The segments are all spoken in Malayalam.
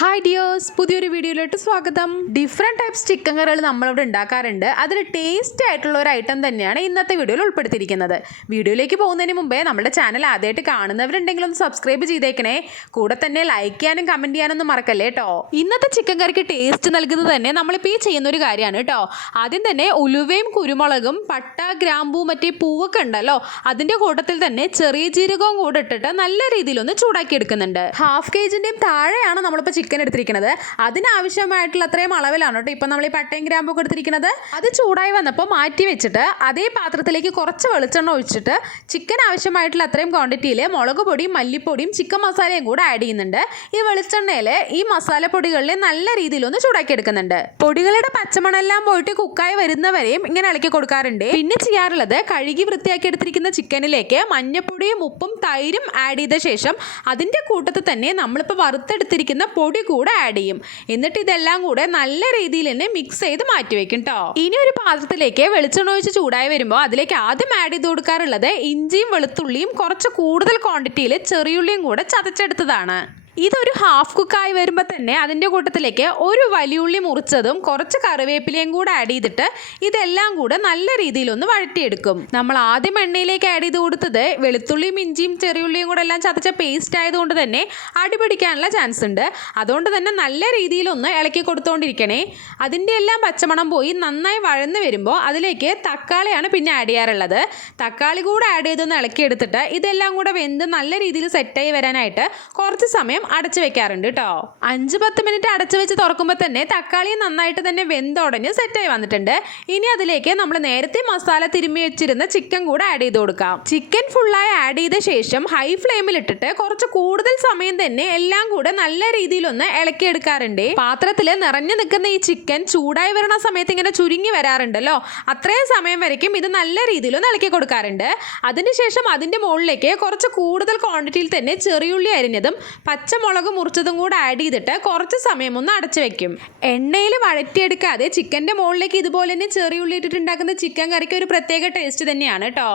ഹായ് ഡിയേഴ്സ്, പുതിയൊരു വീഡിയോയിലോട്ട് സ്വാഗതം. ഡിഫറെൻറ്റ് ടൈപ്സ് ചിക്കൻ കറികൾ നമ്മളിവിടെ ഉണ്ടാക്കാറുണ്ട്. അതിൽ ടേസ്റ്റി ആയിട്ടുള്ള ഒരു ഐറ്റം തന്നെയാണ് ഇന്നത്തെ വീഡിയോയിൽ ഉൾപ്പെടുത്തിയിരിക്കുന്നത്. വീഡിയോയിലേക്ക് പോകുന്നതിന് മുമ്പേ നമ്മുടെ ചാനൽ ആദ്യമായിട്ട് കാണുന്നവരുണ്ടെങ്കിൽ ഒന്ന് സബ്സ്ക്രൈബ് ചെയ്തേക്കണേ. കൂടെ തന്നെ ലൈക്ക് ചെയ്യാനും കമൻറ്റ് ചെയ്യാനൊന്നും മറക്കല്ലേ കേട്ടോ. ഇന്നത്തെ ചിക്കൻ കറിക്ക് ടേസ്റ്റ് നൽകുന്നത് തന്നെ നമ്മളിപ്പോൾ ഈ ചെയ്യുന്ന ഒരു കാര്യമാണ് കേട്ടോ. ആദ്യം തന്നെ ഉലുവയും കുരുമുളകും പട്ട ഗ്രാമ്പൂ മറ്റേ പൂവൊക്കെ ഉണ്ടല്ലോ, അതിൻ്റെ കൂട്ടത്തിൽ തന്നെ ചെറിയ ജീരകവും കൂടെ ഇട്ടിട്ട് നല്ല രീതിയിലൊന്ന് ചൂടാക്കി എടുക്കുന്നുണ്ട്. ഹാഫ് കേജിൻ്റെയും താഴെയാണ് നമ്മളിപ്പോൾ ചിക്കൻ എടുത്തിരിക്കുന്നത്. അതിനാവശ്യമായിട്ടുള്ള അത്രയും അളവിലാണ് കേട്ടോ ഇപ്പം നമ്മൾ ഈ പട്ടയും ഗ്രാമ്പൊക്കെ എടുത്തിരിക്കുന്നത്. അത് ചൂടായി വന്നപ്പോൾ മാറ്റി വെച്ചിട്ട് അതേ പാത്രത്തിലേക്ക് കുറച്ച് വെളിച്ചെണ്ണ ഒഴിച്ചിട്ട് ചിക്കൻ ആവശ്യമായിട്ടുള്ള അത്രയും ക്വാണ്ടിറ്റിയിൽ മുളക് പൊടിയും മല്ലിപ്പൊടിയും ചിക്കൻ മസാലയും കൂടെ ആഡ് ചെയ്യുന്നുണ്ട്. ഈ വെളിച്ചെണ്ണയിൽ ഈ മസാലപ്പൊടികളിൽ നല്ല രീതിയിലൊന്ന് ചൂടാക്കി എടുക്കുന്നുണ്ട്. പൊടികളുടെ പച്ചമണെല്ലാം പോയിട്ട് കുക്കായി വരുന്നവരെയും ഇങ്ങനെ ഇളക്കി കൊടുക്കാറുണ്ട്. പിന്നെ ചെയ്യാറുള്ളത്, കഴുകി വൃത്തിയാക്കി എടുത്തിരിക്കുന്ന ചിക്കനിലേക്ക് മഞ്ഞപ്പൊടിയും ഉപ്പും തൈരും ആഡ് ചെയ്ത ശേഷം അതിൻ്റെ കൂട്ടത്തിൽ തന്നെ നമ്മളിപ്പോൾ വറുത്തെടുത്തിരിക്കുന്ന പൊടി കൂടെ ആഡ് ചെയ്യും. എന്നിട്ട് ഇതെല്ലാം കൂടെ നല്ല രീതിയിൽ തന്നെ മിക്സ് ചെയ്ത് മാറ്റി വെക്കും കേട്ടോ. ഇനി ഒരു പാത്രത്തിലേക്ക് വെളിച്ചെണ്ണ ഒഴിച്ച് ചൂടായി വരുമ്പോൾ അതിലേക്ക് ആദ്യം ആഡ് ചെയ്ത് കൊടുക്കാറുള്ളത് ഇഞ്ചിയും വെളുത്തുള്ളിയും കുറച്ച് കൂടുതൽ ക്വാണ്ടിറ്റിയിൽ ചെറിയുള്ളിയും കൂടെ ചതച്ചെടുത്തതാണ്. ഇതൊരു ഹാഫ് കുക്കായി വരുമ്പോൾ തന്നെ അതിൻ്റെ കൂട്ടത്തിലേക്ക് ഒരു വലിയുള്ളി മുറിച്ചതും കുറച്ച് കറിവേപ്പിലയും കൂടെ ആഡ് ചെയ്തിട്ട് ഇതെല്ലാം കൂടെ നല്ല രീതിയിലൊന്ന് വഴറ്റിയെടുക്കും. നമ്മൾ ആദ്യം എണ്ണയിലേക്ക് ആഡ് ചെയ്ത് കൊടുത്തത് വെളുത്തുള്ളിയും ഇഞ്ചിയും ചെറിയുള്ളിയും കൂടെ എല്ലാം ചതച്ച പേസ്റ്റ് ആയതുകൊണ്ട് തന്നെ അടിപിടിക്കാനുള്ള ചാൻസ് ഉണ്ട്. അതുകൊണ്ട് തന്നെ നല്ല രീതിയിലൊന്ന് ഇളക്കി കൊടുത്തുകൊണ്ടിരിക്കണേ. അതിൻ്റെ എല്ലാം പച്ചമണം പോയി നന്നായി വഴന്ന് വരുമ്പോൾ അതിലേക്ക് തക്കാളിയാണ് പിന്നെ ആഡ് ചെയ്യാറുള്ളത്. തക്കാളി കൂടെ ആഡ് ചെയ്തൊന്ന് ഇളക്കിയെടുത്തിട്ട് ഇതെല്ലാം കൂടെ വെന്ത് നല്ല രീതിയിൽ സെറ്റായി വരാനായിട്ട് കുറച്ച് സമയം അടച്ചു വെക്കാറുണ്ട് കേട്ടോ. 5-10 മിനിറ്റ് അടച്ചു വെച്ച് തുറക്കുമ്പോൾ തന്നെ തക്കാളി നന്നായിട്ട് തന്നെ വെന്തുടഞ്ഞ് സെറ്റായി വന്നിട്ടുണ്ട്. ഇനി അതിലേക്ക് നമ്മൾ നേരത്തെ മസാല തിരുമ്മി വെച്ചിരുന്ന ചിക്കൻ കൂടെ ആഡ് ചെയ്ത് കൊടുക്കാം. ചിക്കൻ ഫുള്ളായി ആഡ് ചെയ്ത ശേഷം ഹൈ ഫ്ലെയിമിൽ ഇട്ടിട്ട് കുറച്ച് കൂടുതൽ സമയം തന്നെ എല്ലാം കൂടെ നല്ല രീതിയിലൊന്ന് ഇളക്കിയെടുക്കാറുണ്ട്. പാത്രത്തിൽ നിറഞ്ഞു നിൽക്കുന്ന ഈ ചിക്കൻ ചൂടായി വരുന്ന സമയത്ത് ഇങ്ങനെ ചുരുങ്ങി വരാറുണ്ടല്ലോ, അത്രയും സമയം വരയ്ക്കും ഇത് നല്ല രീതിയിലൊന്ന് ഇളക്കി കൊടുക്കാറുണ്ട്. അതിനുശേഷം അതിൻ്റെ മുകളിലേക്ക് കുറച്ച് കൂടുതൽ ക്വാണ്ടിറ്റിയിൽ തന്നെ ചെറിയുള്ളി അരിഞ്ഞതും പച്ചമുളക് മുറിച്ചതും കൂടെ ആഡ് ചെയ്തിട്ട് കുറച്ച് സമയം ഒന്ന് അടച്ചു വെക്കും. എണ്ണയിൽ വഴറ്റിയെടുക്കാതെ ചിക്കൻ്റെ മുകളിലേക്ക് ഇതുപോലെ തന്നെ ചെറിയുള്ളി ഇട്ടിട്ടുണ്ടാക്കുന്ന ചിക്കൻ കറിക്ക് ഒരു പ്രത്യേക ടേസ്റ്റ് തന്നെയാണ് കേട്ടോ.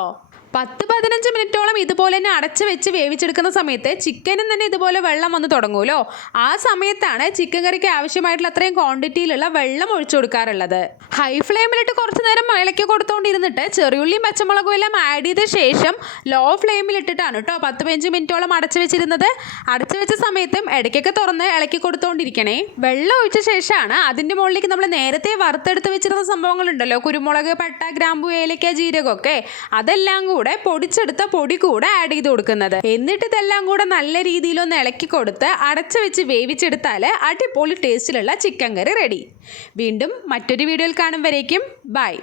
10-15 മിനിറ്റോളം ഇതുപോലെ തന്നെ അടച്ച് വെച്ച് വേവിച്ചെടുക്കുന്ന സമയത്ത് ചിക്കനും തന്നെ ഇതുപോലെ വെള്ളം വന്ന് തുടങ്ങുമല്ലോ, ആ സമയത്താണ് ചിക്കൻ കറിക്ക് ആവശ്യമായിട്ടുള്ള അത്രയും ക്വാണ്ടിറ്റിയിലുള്ള വെള്ളം ഒഴിച്ചു കൊടുക്കാറുള്ളത്. ഹൈ ഫ്ലെയിമിലിട്ട് കുറച്ച് നേരം ഇളക്കി കൊടുത്തുകൊണ്ടിരുന്നിട്ട് ചെറിയുള്ളിയും പച്ചമുളകും എല്ലാം ആഡ് ചെയ്ത ശേഷം ലോ ഫ്ലെയിമിലിട്ടിട്ടാണ് കേട്ടോ 10-15 മിനിറ്റോളം അടച്ചു വെച്ചിരുന്നത്. അടച്ചു വെച്ച സമയത്തും ഇടയ്ക്കൊക്കെ തുറന്ന് ഇളക്കി കൊടുത്തുകൊണ്ടിരിക്കണേ. വെള്ളം ഒഴിച്ച ശേഷമാണ് അതിൻ്റെ മുകളിലേക്ക് നമ്മൾ നേരത്തെ വറുത്തെടുത്ത് വെച്ചിരുന്ന സംഭവങ്ങളുണ്ടല്ലോ, കുരുമുളക് പട്ട ഗ്രാമ്പു ഏലക്ക ജീരകമൊക്കെ, അതെല്ലാം കൂടെ പൊടിച്ചെടുത്ത പൊടി കൂടെ ആഡ് ചെയ്ത് കൊടുക്കുന്നത്. എന്നിട്ട് ഇതെല്ലാം കൂടെ നല്ല രീതിയിലൊന്ന് ഇളക്കി കൊടുത്ത് അടച്ചു വെച്ച് വേവിച്ചെടുത്താൽ അടിപൊളി ടേസ്റ്റിലുള്ള ചിക്കൻ കറി റെഡി. വീണ്ടും മറ്റൊരു വീഡിയോയിൽ കാണും വരേക്കും ബൈ.